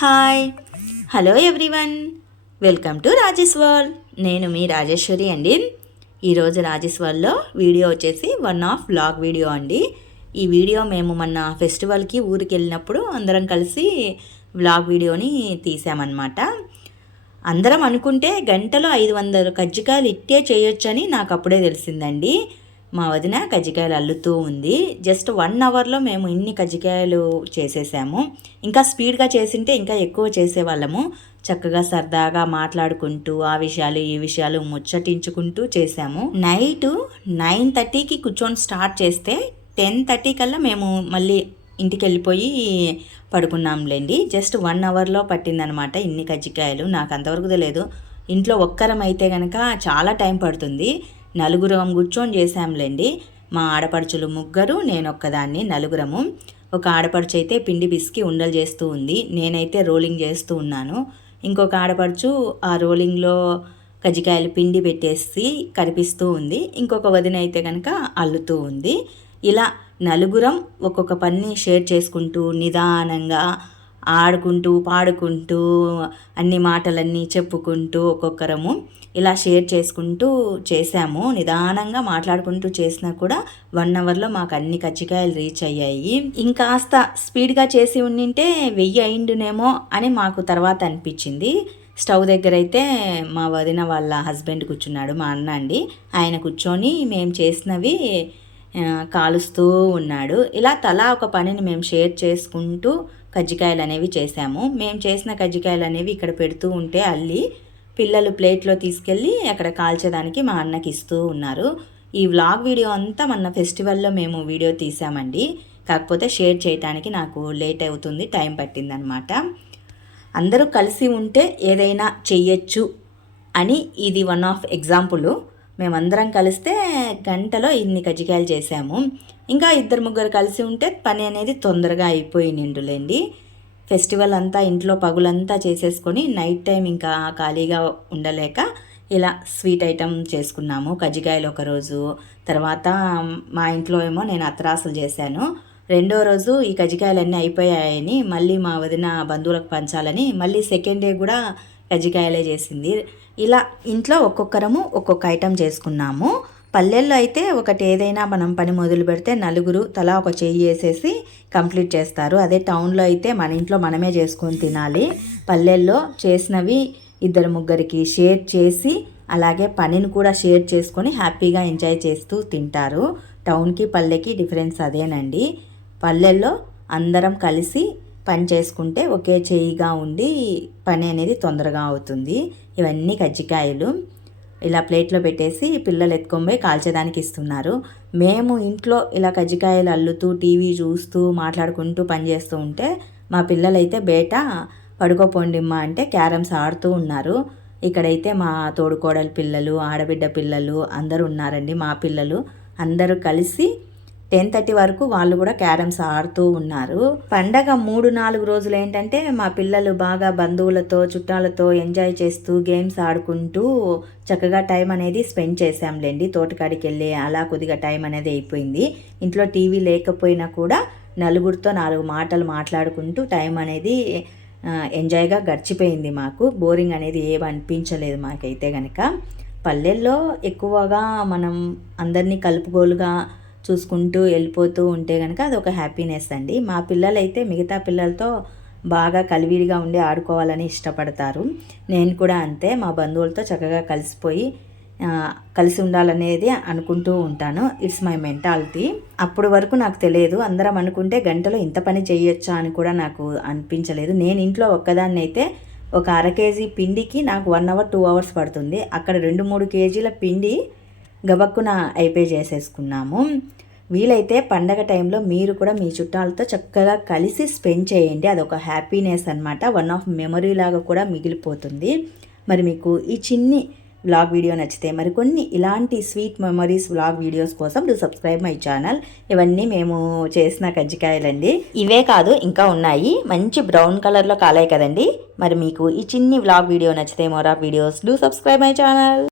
Hi hello everyone, welcome to Rajesh world. నేను మీ రాజేశ్వరి అండి. ఈరోజు రాజేష్ వరల్డ్లో వీడియో వచ్చేసి వన్ ఆఫ్ వ్లాగ్ వీడియో అండి. ఈ వీడియో మేము మొన్న ఫెస్టివల్కి ఊరికి వెళ్ళినప్పుడు అందరం కలిసి వ్లాగ్ వీడియోని తీసామన్నమాట. అందరం అనుకుంటే గంటలో 500 కజ్జికాయలు ఇట్టే చేయొచ్చని నాకు అప్పుడే తెలిసిందండి. మా వదిన కజ్జికాయలు అల్లుతూ ఉంది. జస్ట్ 1 అవర్లో మేము ఇన్ని కజ్జికాయలు చేసేసాము. ఇంకా స్పీడ్గా చేసింటే ఇంకా ఎక్కువ చేసేవాళ్ళము. చక్కగా సరదాగా మాట్లాడుకుంటూ ఆ విషయాలు ఈ విషయాలు ముచ్చటించుకుంటూ చేసాము. నైట్ 9:30కి కూర్చొని స్టార్ట్ చేస్తే 10:30 కల్లా మేము మళ్ళీ ఇంటికి వెళ్ళిపోయి పడుకున్నాంలేండి. జస్ట్ 1 అవర్లో పట్టిందనమాట ఇన్ని కజ్జికాయలు. నాకు అంతవరకు తెలియదు. ఇంట్లో ఒక్కరం అయితే కనుక చాలా టైం పడుతుంది. నలుగురం కూర్చొని చేసాంలేండి. మా ఆడపడుచులు 3, నేను ఒక్కదాన్ని, నలుగురము. ఒక ఆడపడుచు అయితే పిండి పిసికి ఉండలు చేస్తూ ఉంది, నేనైతే రోలింగ్ చేస్తూ ఉన్నాను. ఇంకొక ఆడపడుచు ఆ రోలింగ్లో కజ్జికాయలు పిండి పెట్టేసి కరిపిస్తూ ఉంది. ఇంకొక వదిన అయితే కనుక అల్లుతూ ఉంది. ఇలా నలుగురం ఒక్కొక్క పని షేర్ చేసుకుంటూ నిదానంగా ఆడుకుంటూ పాడుకుంటూ అన్ని మాటలన్నీ చెప్పుకుంటూ ఒక్కొక్కరము ఇలా షేర్ చేసుకుంటూ చేసాము. నిదానంగా మాట్లాడుకుంటూ చేసినా కూడా 1 అవర్లో మాకు అన్ని కజ్జికాయలు రీచ్ అయ్యాయి. ఇంకాస్త స్పీడ్గా చేసి ఉండింటే 1000 అయిండునేమో అని మాకు తర్వాత అనిపించింది. స్టవ్ దగ్గర అయితే మా వదిన వాళ్ళ హస్బెండ్ కూర్చున్నాడు, మా అన్న అండి. ఆయన కూర్చొని మేము చేసినవి కాలుస్తూ ఉన్నాడు. ఇలా తలా ఒక పనిని మేము షేర్ చేసుకుంటూ కజ్జికాయలు అనేవి చేసాము. మేము చేసిన కజ్జికాయలు అనేవి ఇక్కడ పెడుతూ ఉంటే అల్లి పిల్లలు ప్లేట్లో తీసుకెళ్ళి అక్కడ కాల్చేదానికి మా అన్నకి ఇస్తూ ఉన్నారు. ఈ వ్లాగ్ వీడియో అంతా మొన్న ఫెస్టివల్లో మేము వీడియో తీసామండి. కాకపోతే షేర్ చేయడానికి నాకు లేట్ అవుతుంది, టైం పట్టిందనమాట. అందరూ కలిసి ఉంటే ఏదైనా చెయ్యొచ్చు అని ఇది వన్ ఆఫ్ ఎగ్జాంపుల్. మేమందరం కలిస్తే గంటలో ఇన్ని కజ్జికాయలు చేసాము. ఇంకా 2-3 కలిసి ఉంటే పని అనేది తొందరగా అయిపోయి నిండులేండి. ఫెస్టివల్ అంతా ఇంట్లో పగులంతా చేసేసుకొని నైట్ టైం ఇంకా ఖాళీగా ఉండలేక ఇలా స్వీట్ ఐటమ్ చేసుకున్నాము. కజ్జికాయలు ఒకరోజు, తర్వాత మా ఇంట్లో ఏమో నేను అత్రాసులు చేశాను. 2వ రోజు ఈ కజ్జికాయలన్నీ అయిపోయాయని మళ్ళీ మా వదిన బంధువులకు పంచాలని మళ్ళీ సెకండ్ డే కూడా కజ్జికాయలే చేసింది. ఇలా ఇంట్లో ఒక్కొక్కరము ఒక్కొక్క ఐటెం చేసుకున్నాము. పల్లెల్లో అయితే ఒకటి ఏదైనా మనం పని మొదలు పెడితే నలుగురు తలా ఒక చెయ్యి వేసేసి కంప్లీట్ చేస్తారు. అదే టౌన్లో అయితే మన ఇంట్లో మనమే చేసుకొని తినాలి. పల్లెల్లో చేసినవి 2-3కి షేర్ చేసి అలాగే పనిని కూడా షేర్ చేసుకొని హ్యాపీగా ఎంజాయ్ చేస్తూ తింటారు. టౌన్కి పల్లెకి డిఫరెన్స్ అదేనండి. పల్లెల్లో అందరం కలిసి పని చేసుకుంటే ఒకే చేయిగా ఉండి పని అనేది తొందరగా అవుతుంది. ఇవన్నీ కజ్జికాయలు ఇలా ప్లేట్లో పెట్టేసి పిల్లలు ఎత్తుకొని కాల్చేదానికి ఇస్తున్నారు. మేము ఇంట్లో ఇలా కజ్జికాయలు అల్లుతూ టీవీ చూస్తూ మాట్లాడుకుంటూ పని చేస్తూ ఉంటే మా పిల్లలైతే బయట పడుకోపోండిమ్మా అంటే క్యారమ్స్ ఆడుతూ ఉన్నారు. ఇక్కడైతే మా తోడుకోడలి పిల్లలు, ఆడబిడ్డ పిల్లలు అందరూ ఉన్నారండి. మా పిల్లలు అందరూ కలిసి 10:30 వరకు వాళ్ళు కూడా క్యారమ్స్ ఆడుతూ ఉన్నారు. పండగ 3-4 రోజులు ఏంటంటే మా పిల్లలు బాగా బంధువులతో చుట్టాలతో ఎంజాయ్ చేస్తూ గేమ్స్ ఆడుకుంటూ చక్కగా టైం అనేది స్పెండ్ చేసాంలేండి. తోటకాడికి వెళ్ళి అలా కొద్దిగా టైం అనేది అయిపోయింది. ఇంట్లో టీవీ లేకపోయినా కూడా నలుగురితో 4 మాటలు మాట్లాడుకుంటూ టైం అనేది ఎంజాయ్గా గడిచిపోయింది. మాకు బోరింగ్ అనేది ఏం అనిపించలేదు మాకైతే కనుక. పల్లెల్లో ఎక్కువగా మనం అందరినీ కలుపుగోలుగా చూసుకుంటూ వెళ్ళిపోతూ ఉంటే కనుక అదొక హ్యాపీనెస్ అండి. మా పిల్లలైతే మిగతా పిల్లలతో బాగా కలివిడిగా ఉండి ఆడుకోవాలని ఇష్టపడతారు. నేను కూడా అంతే, మా బంధువులతో చక్కగా కలిసి ఉండాలనేది అనుకుంటూ ఉంటాను. It's my mentality. అప్పుడు వరకు నాకు తెలియదు. అందరం అనుకుంటే గంటలో ఇంత పని చేయొచ్చా అని కూడా నాకు అనిపించలేదు. నేను ఇంట్లో ఒక్కదాన్ని అయితే ఒక 1/2 కేజీ పిండికి నాకు 1 అవర్ 2 అవర్స్ పడుతుంది. అక్కడ 2-3 కేజీల పిండి గబక్కున అయిపోయి చేసేసుకున్నాము. వీలైతే పండగ టైంలో మీరు కూడా మీ చుట్టాలతో చక్కగా కలిసి స్పెండ్ చేయండి. అదొక హ్యాపీనెస్ అనమాట. వన్ ఆఫ్ మెమరీ లాగా కూడా మిగిలిపోతుంది. మరి మీకు ఈ చిన్ని వ్లాగ్ వీడియో నచ్చితే మరికొన్ని ఇలాంటి స్వీట్ మెమరీస్ వ్లాగ్ వీడియోస్ కోసం డూ సబ్స్క్రైబ్ మై ఛానల్. ఇవన్నీ మేము చేసిన కజ్జికాయలండి. ఇవే కాదు ఇంకా ఉన్నాయి. మంచి బ్రౌన్ కలర్లో కాలాయి కదండి. మరి మీకు ఈ చిన్ని వ్లాగ్ వీడియో నచ్చితే more of videos do subscribe my channel.